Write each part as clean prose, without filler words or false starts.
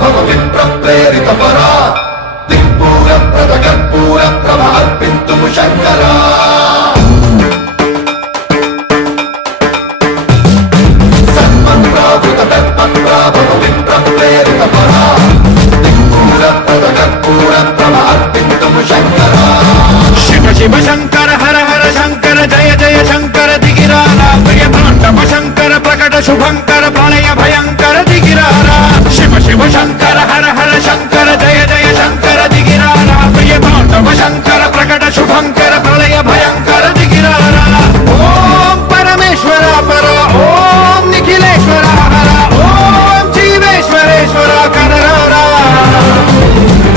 భవ విప్ర ప్రేరిత పరా దిక్పూర ప్రద కర్పూర ప్రభ అర్పింతుము శంకరా సన్మన్రావృత దర్పత్రా భవ విప్ర ప్రేరిత పరా దిక్పూర ప్రద కర్పూర ప్రభ అర్పింతుము శంకరా శివ శివ శంకర హర హర శంకర జయ జయ శంకర దిగిరారా ప్రియ తాండవ శంకర ప్రకట శుభంకర ప్రళయ భయంకర దిగిరారా శివ శివ శంకర హర హర శంకర జయ జయ శంకర దిగిరారా ప్రియ తాండవ శంకర ప్రకట శుభంకర ప్రళయ భయంకర దిగిరారా ఓం పరమేశ్వర పర ఓం నిఖిలేశ్వర హర ఓం జీవేశ్వరేశ్వర కనరారా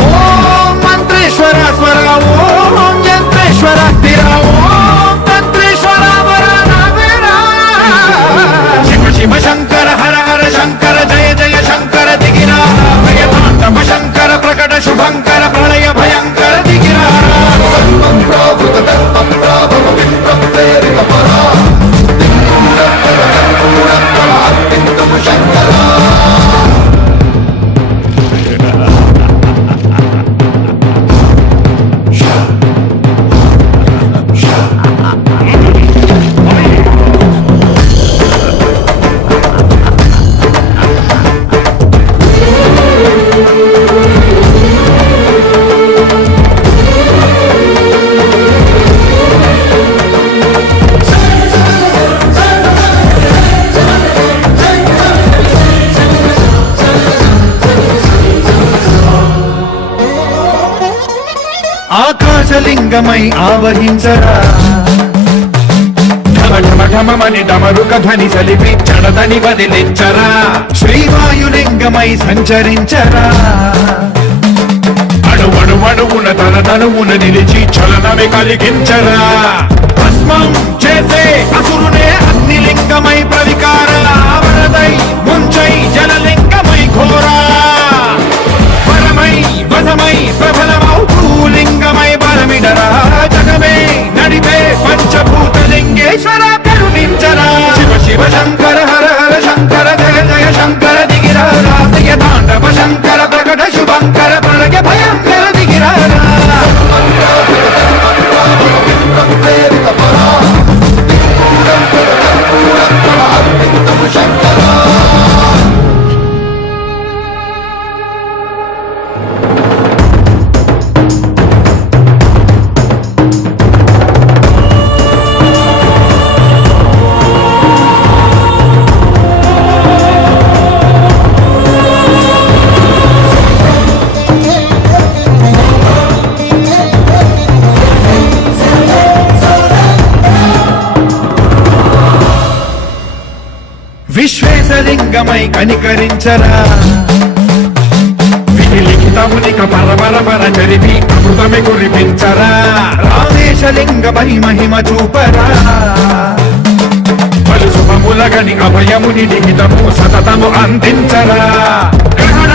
ఓం మంత్రేశ్వర స్వర ఓం యంత్రేశ్వర స్థిర ఓం తంత్రేశ్వర వర నావేరా శివ శివ శంకర హర హర శంకర జయ జయ శంకర దిగిరారా ప్రియ తాండవ శంకర ప్రకట శుభంకర ప్రళయ భయంకర దిగిరారా సన్మన్రావృత దర్పత్రా భవ విప్ర ప్రేరిత పరా దిక్పూర ప్రద కర్పూర ప్రభ అర్పింతుము శంకరా ఆకాశలింగమై ఆవహించరా ఢమఢమఢమని డమరుక ధ్వని సలిపి చడదని వదిలించరా శ్రీవాయులింగమై సంచరించరా అణువణువున తన తనువున నిలిచి చలనమే కలిగించరా భస్మం చేసే అసురునే అగ్నిలింగమై ప్రవికార వరదై ముంచై జలలింగమై ఘోరా వరమై వసమై ప్రబలమౌతూ లింగమై బలమిడరా జగమే నడిపే పంచభూతలింగేశ్వర కరుణించరా శివ శివ శంకర హర హర శంకర జయ జయ శంకర దిగిరారా ప్రియ తాండవ శంకర ప్రకట శుభంకర ప్రళయ భయంకర దిగిరారా ప్రేరిత పరా దిక్పూర ప్రద కర్పూర ప్రభ అర్పింతుము శంకరా విశ్వేశలింగమై కనికరించరా విలిఖితమునిక పరపర పర చరిపి అమృతమే కురిపించరా రామేశలింగమై మహిమ చూపరా పలు శుభములగని అభయముని లిఖితము సతతము అందించరా గ్రహణ